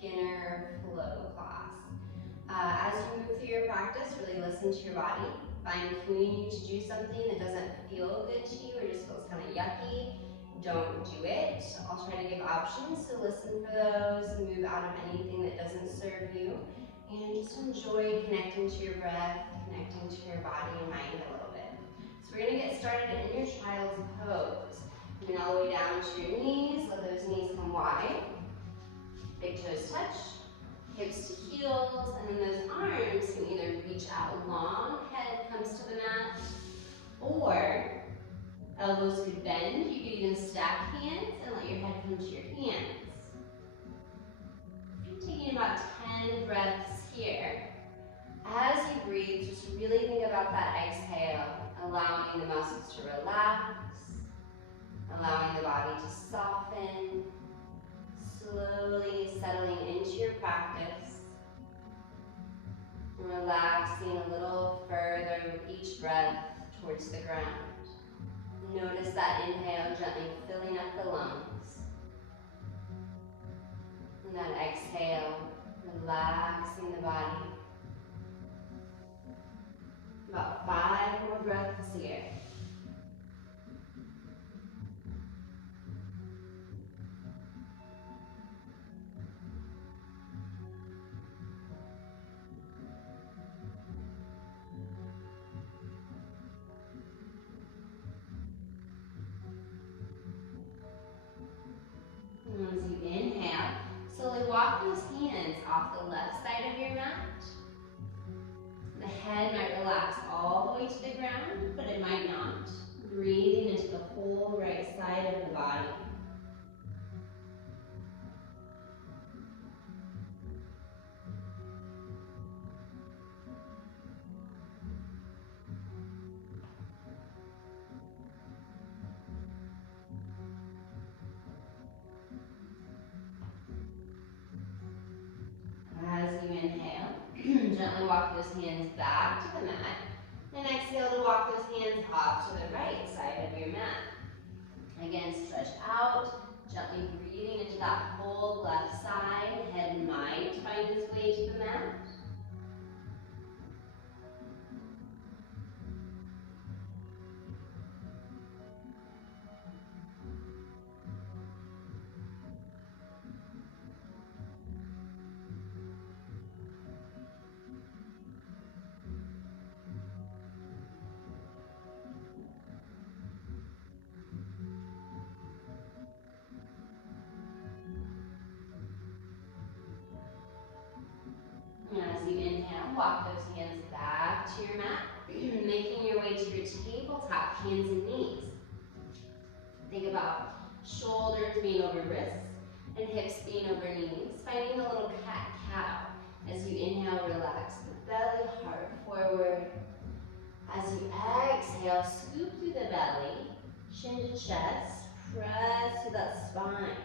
beginner flow class. As you move through your practice, really listen to your body. Find cueing you to do something that doesn't feel good to you or just feels kind of yucky, don't do it. I'll try to give options, so listen for those, move out of anything that doesn't serve you, and just enjoy connecting to your breath, connecting to your body and mind a little bit. So we're gonna get started in your child's pose. Coming all the way down to your knees, let those knees come wide. Big toes touch, hips to heels, and then those arms can either reach out long, head comes to the mat, or elbows could bend. You could even stack hands and let your head come to your hands. Taking about 10 breaths here. As you breathe, just really think about that exhale, allowing the muscles to relax, allowing the body to soften, slowly settling into your practice, and relaxing a little further with each breath towards the ground. Notice that inhale gently filling up the lungs, and that exhale relaxing the body. About 5 more breaths here. And as you inhale, slowly walk those hands off the left side of your mat. The head might relax all the way to the ground, but it might not. Breathing into the whole right side of the body. As you inhale, gently walk those hands back to the mat. And exhale to walk those hands off to the right side of your mat. Again, stretch out, gently breathing into that whole left side. Head might find its way to the mat. As you inhale, walk those hands back to your mat, making your way to your tabletop, hands and knees. Think about shoulders being over wrists and hips being over knees, finding a little cat-cow. As you inhale, relax the belly, heart forward. As you exhale, scoop through the belly, chin to chest, press to that spine.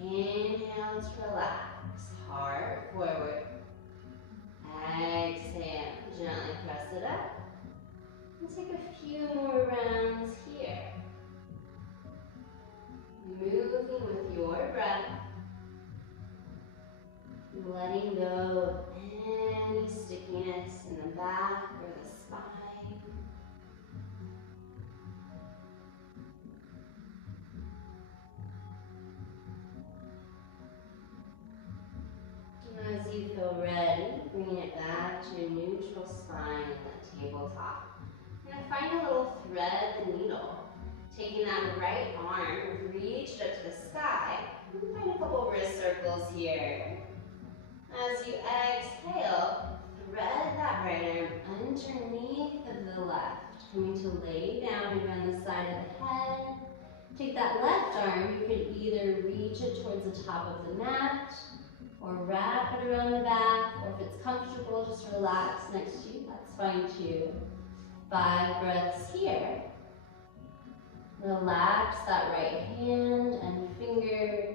Inhale to relax, heart forward. Exhale, gently press it up. And take a few more rounds here. Moving with your breath. Letting go of any stickiness in the back or the spine. As you feel ready, bring it back to your neutral spine in the tabletop. And find a little thread the needle. Taking that right arm, reach it up to the sky. And find a couple wrist circles here. As you exhale, thread that right arm underneath of the left. Coming to lay down maybe on the side of the head. Take that left arm, you could either reach it towards the top of the mat, or wrap it around the back, or if it's comfortable, just relax next to you, that's fine too. 5 breaths here. Relax that right hand and fingers.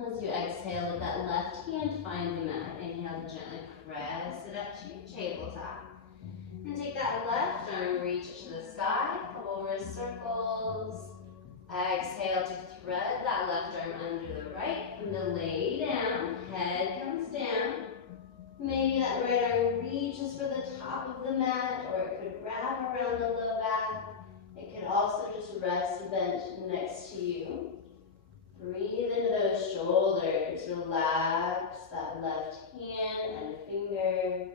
As you exhale, let that left hand find the mat. Inhale to gently press it up to your tabletop. And take that left arm, reach it to the sky, couple wrist circles. Exhale to thread that left arm under the right. Come to lay down, head comes down. Maybe that right arm reaches for the top of the mat, or it could wrap around the low back. It could also just rest bent next to you. Breathe into those shoulders. Relax that left hand and fingers.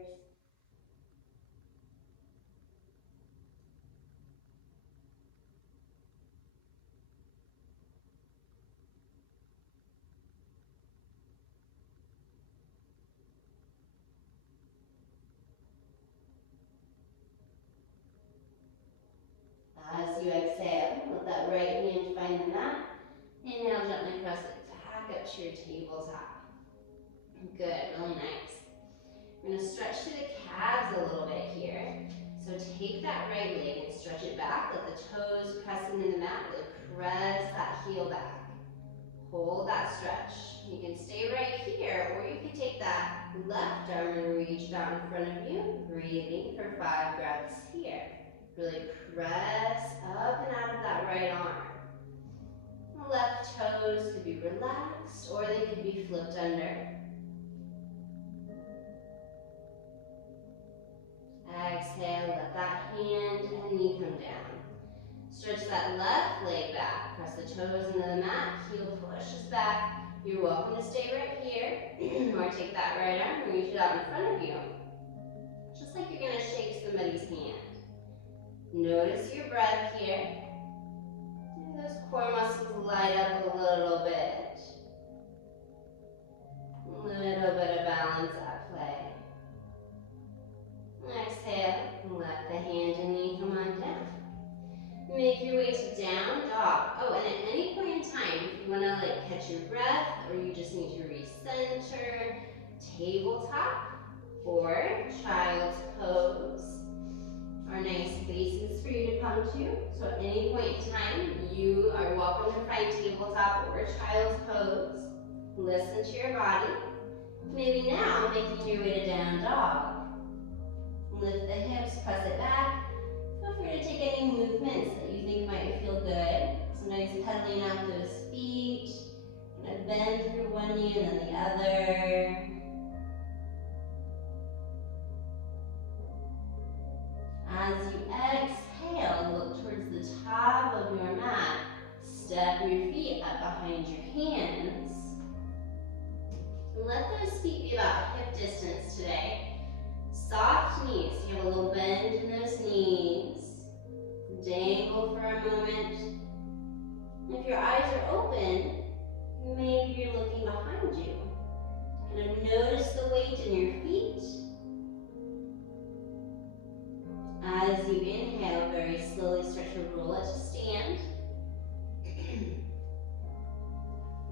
As you exhale, let that right hand find the mat. Inhale, gently press it back up to your tabletop. Good, really nice. We're going to stretch through the calves a little bit here. So take that right leg and stretch it back. Let the toes press into the mat. Really press that heel back. Hold that stretch. You can stay right here, or you can take that left arm and reach out in front of you. Breathing for 5 breaths here. Really press up and out of that right arm. The left toes could be relaxed, or they could be flipped under. Exhale, let that hand and knee come down. Stretch that left leg back. Press the toes into the mat. Heel pushes back. You're welcome to stay right here. Or take that right arm, reach it out in front of you. Just like you're going to shake somebody's hand. Notice your breath here. Maybe those core muscles light up a little bit. A little bit of balance at play. Exhale, and let the hand and knee come on down. Make your way to down dog. Oh, and at any point in time, if you want to catch your breath, or you just need to recenter, tabletop or child's pose are nice places for you to come to. So at any point in time, you are welcome to find tabletop or child's pose. Listen to your body. Maybe now, making your way to down dog. Lift the hips, press it back. Feel free to take any movements that you think might feel good. Sometimes pedaling out those feet. Kind of bend through one knee and then the other. As you exhale, look towards the top of your mat. Step your feet up behind your hands. And let those feet be about hip distance today. Soft knees. You have a little bend in those knees. Dangle for a moment. If your eyes are open, maybe you're looking behind you. Kind of notice the weight in your feet. As you inhale, very slowly start to roll it to stand.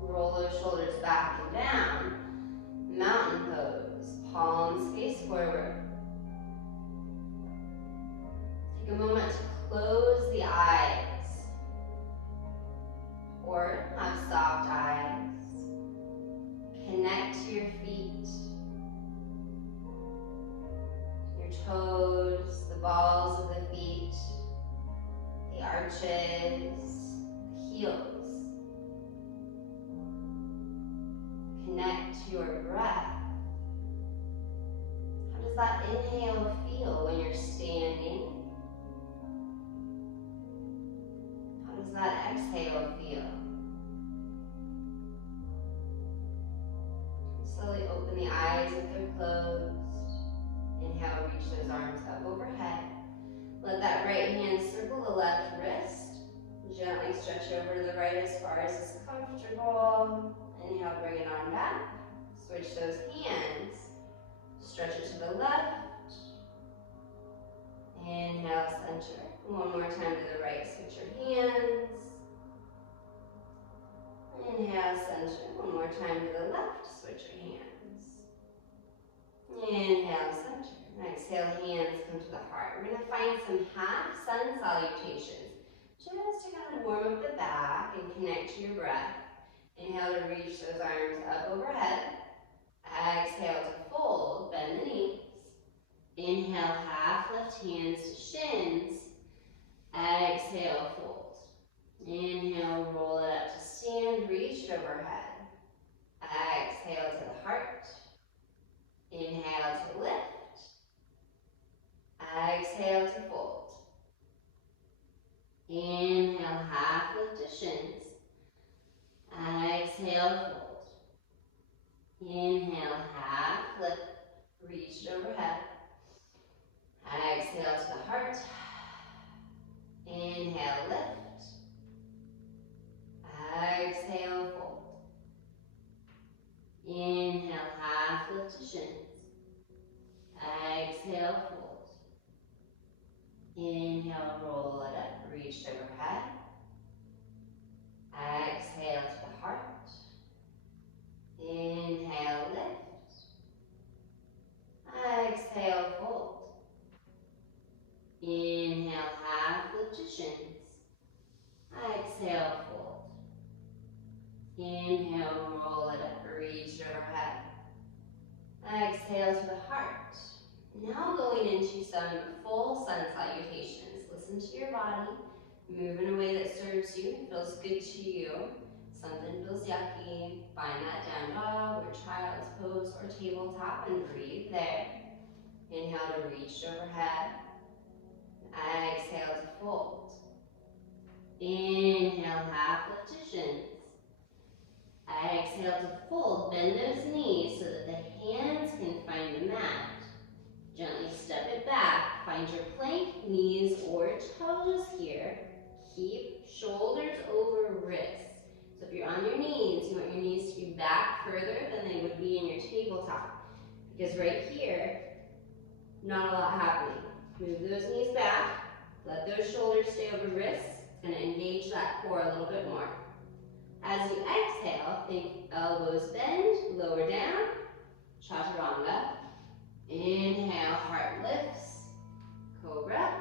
Roll those shoulders back and down. Mountain pose. Palms face forward. Take a moment to close the eyes. Or have soft eyes. Connect to your feet. Your toes, the balls of the feet, the arches, the heels. Connect to your breath. How does that inhale feel when you're standing? How does that exhale feel? Slowly open the eyes if they're closed. Inhale, reach those arms up overhead. Let that right hand circle the left wrist. Gently stretch over to the right as far as is comfortable. Inhale, bring an arm back. Switch those hands. Stretch it to the left. Inhale, center. One more time to the right, switch your hands. Inhale, center. One more time to the left, switch your hands. Inhale, center. And exhale, hands come to the heart. We're going to find some half sun salutations. Just to kind of warm up the back and connect to your breath. Inhale to reach those arms up overhead. Exhale to fold, bend the knees. Inhale, half lift hands to shins. Exhale, fold. Inhale, roll it up to stand, reach overhead. Exhale to the heart. Inhale to lift. Exhale to fold. Inhale, half lift to shins. Exhale, fold. Inhale, half lift, reach overhead. Exhale to the heart. Inhale, lift. Exhale, fold. Inhale, half lift to shins. Exhale, fold. Inhale, roll it up, reach overhead. Exhale to the heart. Inhale, lift. Exhale, fold. Inhale, half lift to shins. Exhale, fold. Inhale, roll it up, reach overhead. Exhale to the heart. Now going into some full sun salutations. Listen to your body. Move in a way that serves you, feels good to you. Something feels yucky. Find that down dog or child's pose or tabletop and breathe there. Inhale to reach overhead. Exhale to fold. Inhale, half lift to shins. Exhale to fold. Bend those knees so that the hands can find the mat. Gently step it back. Find your plank, knees or toes here. Keep shoulders over wrists. So if you're on your knees, you want your knees to be back further than they would be in your tabletop. Because right here, not a lot happening. Move those knees back. Let those shoulders stay over wrists. It's going to engage that core a little bit more. As you exhale, think elbows bend, lower down, chaturanga. Inhale, heart lifts, cobra.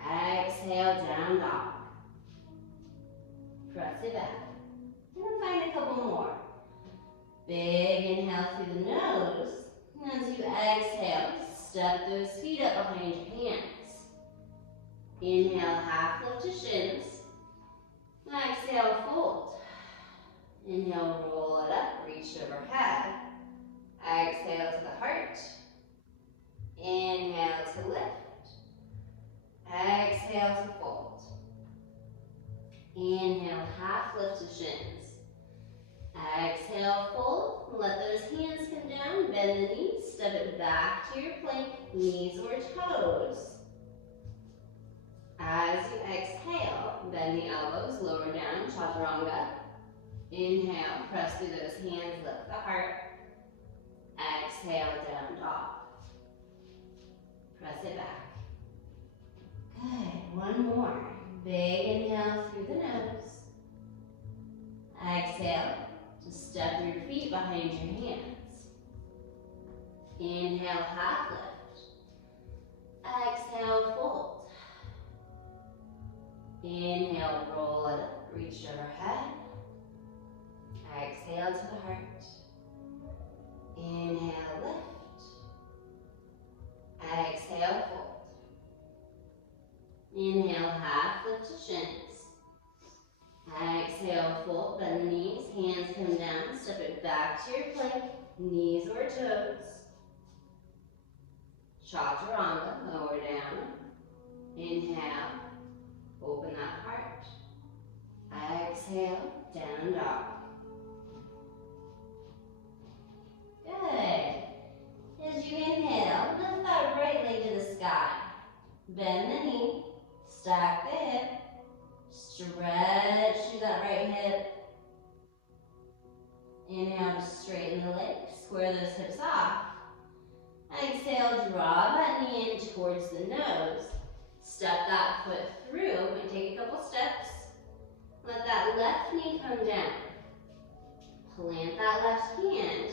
Exhale, down dog. Press it back. And find a couple more. Big inhale through the nose. And as you exhale, step those feet up behind your hands. Inhale, half lift to shins. Exhale, fold. Inhale, roll it up, reach overhead. Exhale to the heart. Inhale to lift. Exhale to fold. Inhale, half lift to shins. Exhale, fold. Let those hands come down. Bend the knees. Step it back to your plank, knees or toes. As you exhale, bend the elbows, lower down, chaturanga. Inhale, press through those hands, lift the heart. Exhale, down dog. Press it back. Good, one more. Big inhale through the nose. Exhale, to step your feet behind your hands. Inhale, half lift. Exhale, fold. Inhale, roll it up, reach overhead. Exhale to the heart. Inhale, lift. Exhale, fold. Inhale, half lift to shins. Exhale, fold, bend the knees, hands come down, step it back to your plank, knees or toes. Chaturanga, lower down. Inhale, open that heart. Exhale, down dog. Good. As you inhale, lift that right leg to the sky. Bend the knee, stack the hip, stretch through that right hip. Inhale to straighten the leg, square those hips off. Exhale, draw that knee in towards the nose. Step that foot through, and take a couple steps. Let that left knee come down. Plant that left hand.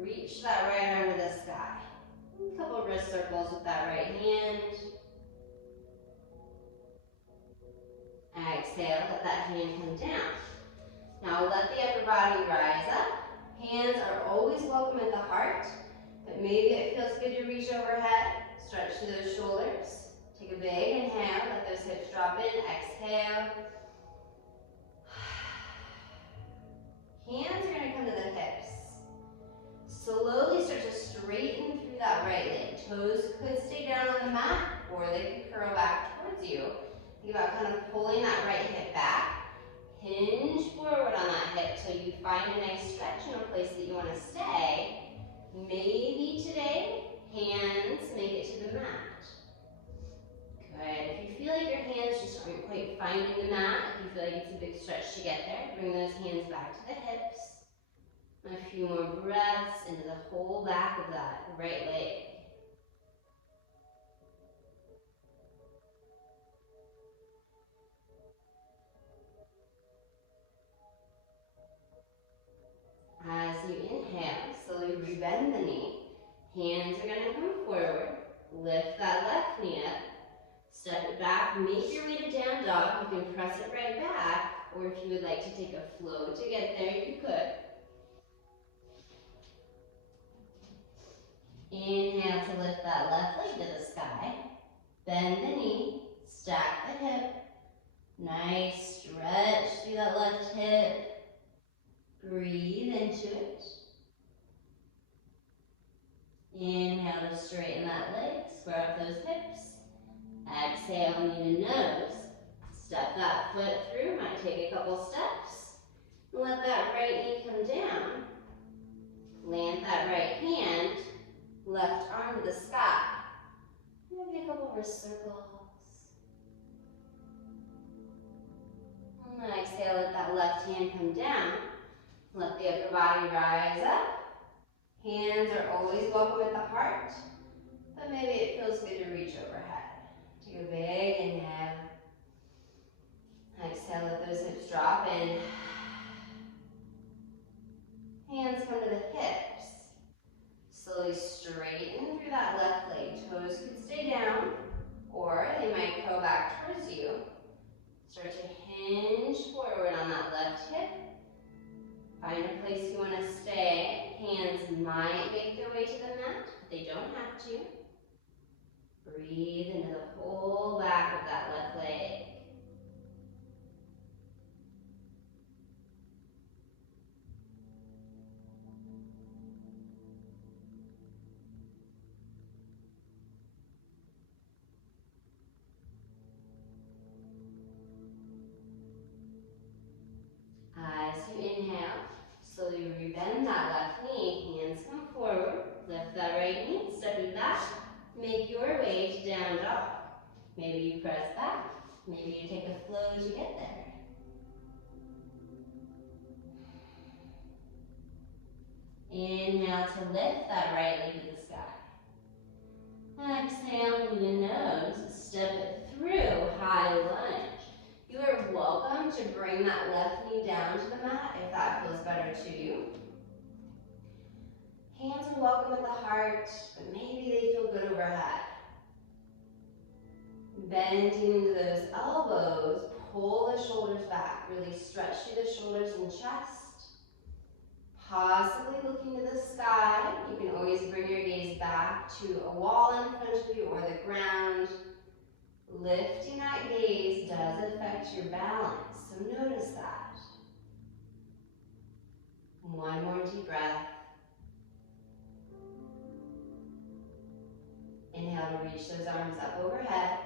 Reach that right arm to the sky. A couple wrist circles with that right hand. Exhale, let that hand come down. Now let the upper body rise up. Hands are always welcome at the heart, but maybe it feels good to reach overhead. Stretch through those shoulders. Take a big inhale, let those hips drop in. Exhale. Hands are going to come to the hips. Slowly start to straighten through that right leg. Toes could stay down on the mat, or they could curl back towards you. Think about kind of pulling that right hip back. Hinge forward on that hip till you find a nice stretch in a place that you want to stay. Maybe today, hands make it to the mat. Good. If you feel like your hands just aren't quite finding the mat, if you feel like it's a big stretch to get there, bring those hands back to the hips. And a few more breaths into the whole back of that right leg. As you inhale, slowly rebend the knee. Hands are going to come forward. Lift that left knee up. Step it back. Make your way to down dog. You can press it right back, or if you would like to take a flow to get there, you could. Inhale to lift that left leg to the sky. Bend the knee. Stack the hip. Nice stretch through that left hip. Breathe into it. Inhale to straighten that leg, square up those hips. Exhale, knee to nose. Step that foot through, might take a couple steps. Let that right knee come down. Plant that right hand, left arm to the sky. Maybe a couple wrist circles. And exhale, let that left hand come down. Let the upper body rise up. Hands are always welcome at the heart, but maybe it feels good to reach overhead. Take a big inhale. Exhale, let those hips drop in. Hands come to the hips. Slowly straighten through that left leg. Toes could stay down, or they might curl back towards you. Start to hinge forward on that left hip. Find a place you want to stay. Hands might make their way to the mat, but they don't have to. Breathe into the whole back of that left leg. As you inhale, slowly rebend that left knee. Hands come forward. Lift that right knee. Step it back. Make your way to down dog. Maybe you press back. Maybe you take a flow to get there. Inhale to lift that right leg to the sky. Exhale, knee to nose. Step it through, high lunge. You are welcome to bring that left knee down to the mat if that feels better to you. Hands are welcome at the heart, but maybe they feel good overhead. Bending into those elbows, pull the shoulders back. Really stretch through the shoulders and chest. Possibly looking to the sky. You can always bring your gaze back to a wall in front of you or the ground. Lifting that gaze does affect your balance, so notice that. One more deep breath. Inhale to reach those arms up overhead.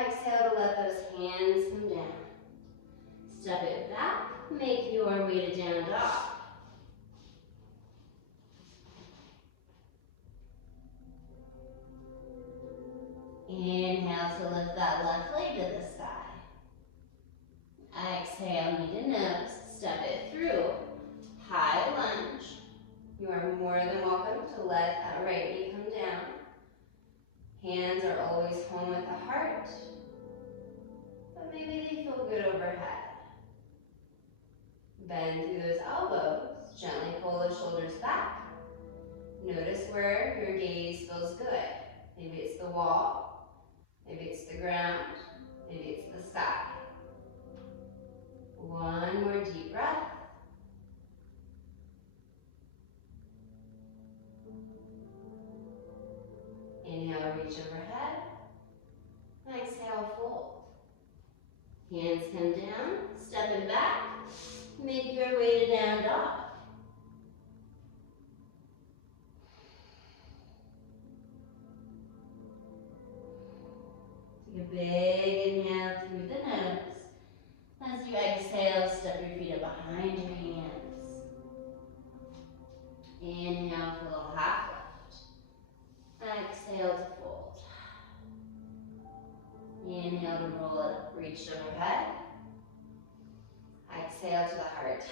Exhale to let those hands come down. Step it back, make your way to down dog. Inhale to lift that left leg to the sky. Exhale, knee to nose, step it through. High lunge. You are more than welcome to let that right knee come down. Hands are always home at the heart, but maybe they feel good overhead. Bend through those elbows, gently pull those shoulders back. Notice where your gaze feels good. Maybe it's the wall, maybe it's the ground, maybe it's the sky. One more deep breath. Inhale, reach overhead. Exhale, fold. Hands come down, step it back. Make your way to down dog. Take a big inhale through the nose. As you exhale, step your feet up behind your hands. Inhale for a little half lift. Exhale to fold. Inhale to roll it up, reach overhead. Exhale to the heart.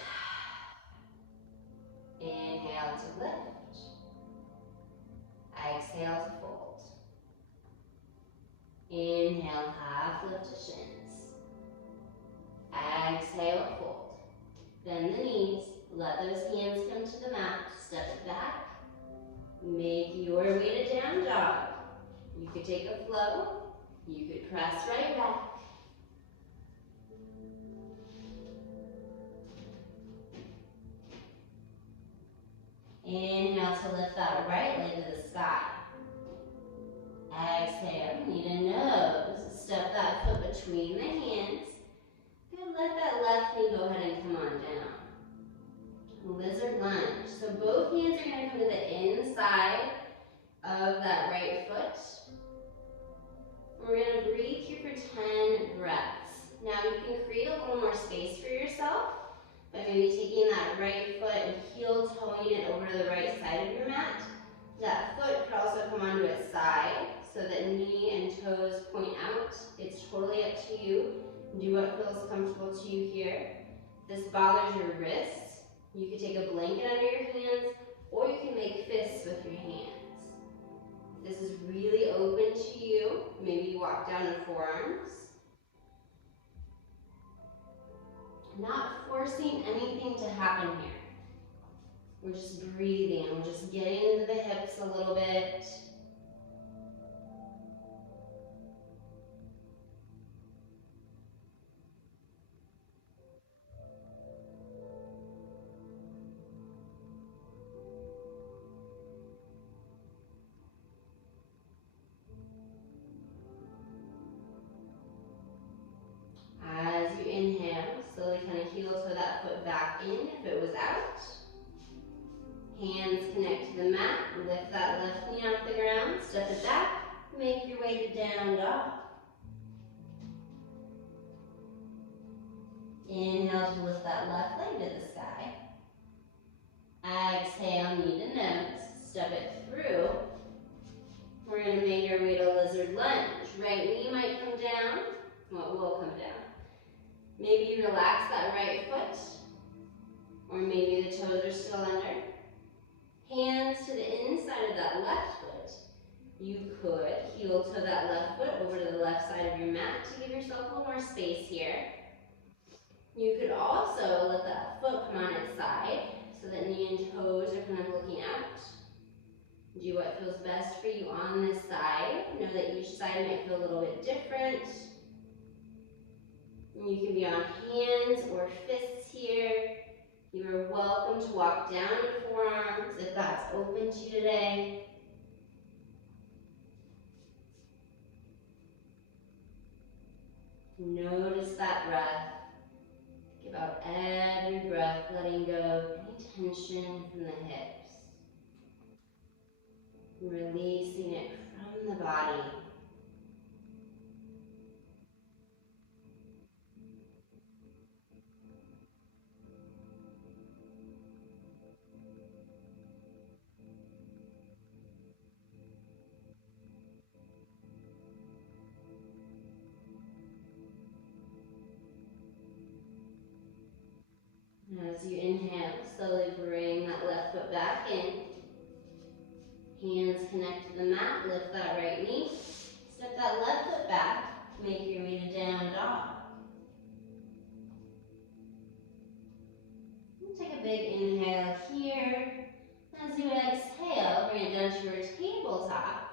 Inhale to lift. Exhale to fold. Inhale, half lift to shins. Exhale, fold. Bend the knees. Let those hands come to the mat. Step it back. Make your way to down dog. You could take a flow. You could press right back. Inhale to lift that right leg to the sky. Exhale, knee to nose. Step that foot between the hands. Good, let that left knee go ahead and come on down. Lizard lunge. So both hands are going to come to the inside of that right foot. We're going to breathe here for 10 breaths. Now you can create a little more space for yourself by maybe taking that right foot and heel toeing it over to the right side of your mat. That foot could also come onto its side so that knee and toes point out. It's totally up to you. Do what feels comfortable to you here. If this bothers your wrists, you could take a blanket under your hands, or you can make fists with your hands. If this is really open to you, maybe you walk down to forearms. Not forcing anything to happen here. We're just breathing. We're just getting into the hips a little bit. As you inhale, slowly kind of heel toe that foot back in if it was out. Hands connect to the mat. Lift that left knee off the ground. Step it back. Make your way to down dog. Inhale to lift that left leg to the sky. Exhale, knee to nose. Step it through. We're going to make our way to lizard lunge. Right knee might come down. Well, it will come down. Maybe you relax that right foot, or maybe the toes are still under. Hands to the inside of that left foot. You could heel toe that left foot over to the left side of your mat to give yourself a little more space here. You could also let that foot come on its side so that knee and toes are kind of looking out. Do what feels best for you on this side. Know that each side might feel a little bit different. You can be on hands or fists here. You are welcome to walk down to forearms if that's open to you today. Notice that breath. Think about every breath, letting go of any tension from the hips. Releasing it from the body. As you inhale, slowly bring that left foot back in. Hands connect to the mat, lift that right knee. Step that left foot back, make your way to down dog. Take a big inhale here. As you exhale, bring it down to your tabletop.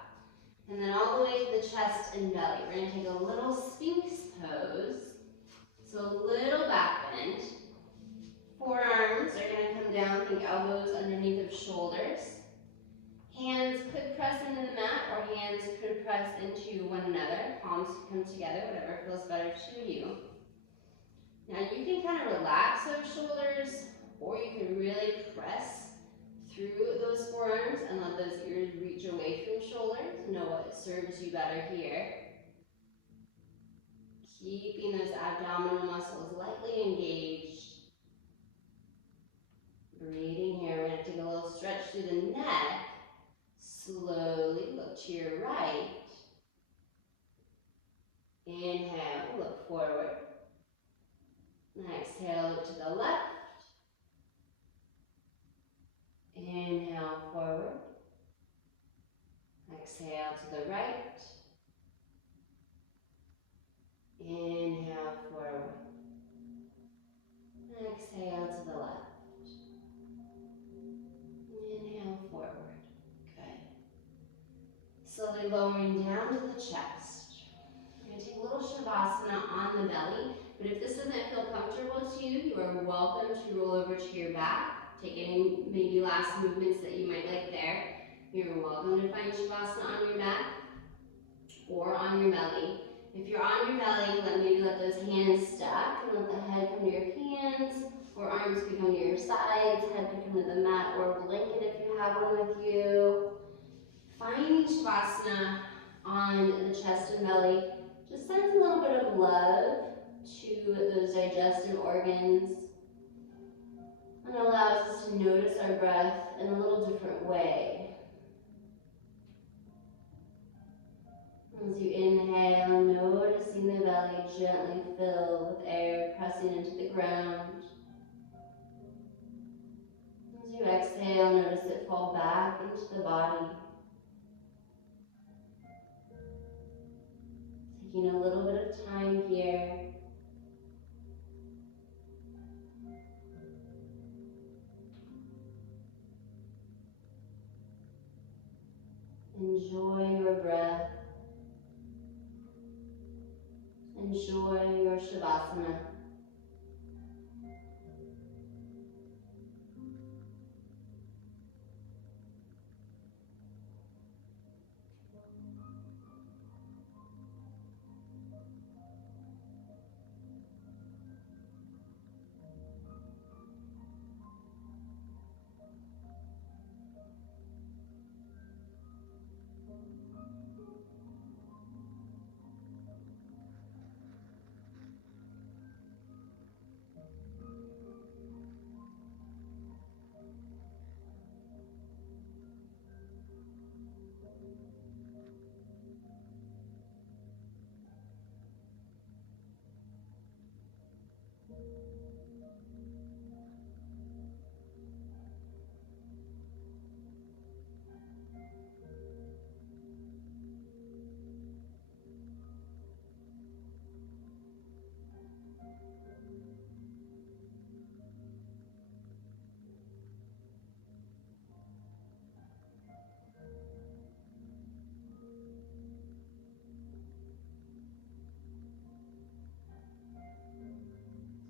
And then all the way to the chest and belly. We're going to take a little Sphinx pose. So a little back bend. Forearms are going to come down, think elbows underneath of shoulders. Hands could press into the mat or hands could press into one another. Palms could come together, whatever feels better to you. Now you can kind of relax those shoulders, or you can really press through those forearms and let those ears reach away from shoulders. Know what serves you better here. Keeping those abdominal muscles lightly engaged. Breathing here, we're going to take a little stretch through the neck. Slowly look to your right. Inhale, look forward. Exhale, look to the left. Inhale, forward. Exhale to the right. Inhale, forward. Exhale to the left. Inhale, forward. Good. Slowly lowering down to the chest. We're going to take a little Shavasana on the belly, but if this doesn't feel comfortable to you, you are welcome to roll over to your back. Take any maybe last movements that you might like there. You're welcome to find Shavasana on your back or on your belly. If you're on your belly, maybe let those hands stack and let the head come to your hands, or arms could come to your sides, head could come to the mat or a blanket if you have one with you. Finding Shavasana on the chest and belly just sends a little bit of love to those digestive organs and allows us to notice our breath in a little different way. As you inhale, noticing the belly gently fill with air pressing into the ground. As you exhale, notice it fall back into the body. Taking a little bit of time here. Enjoy your breath. Enjoy your Shavasana.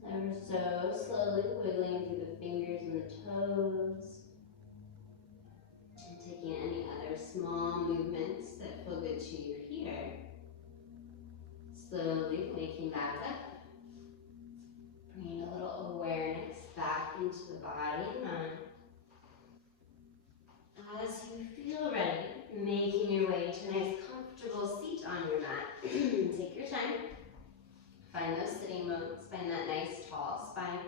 Ever so slowly wiggling through the fingers and the toes. And taking any other small movements that feel good to you here. Slowly waking back up. Bringing a little awareness back into the body and mind. As you feel ready, making your way to a nice comfortable seat on your mat. Take your time. Find those sitting bones. Find that nice tall spine.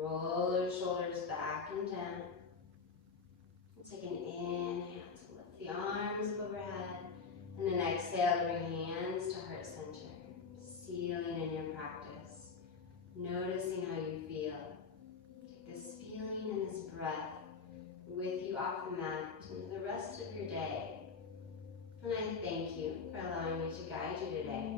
Roll those shoulders back and down. Take an inhale to lift the arms overhead. And an exhale to bring hands to heart center. Sealing in your practice. Noticing how you feel. Take this feeling and this breath with you off the mat and the rest of your day. And I thank you for allowing me to guide you today.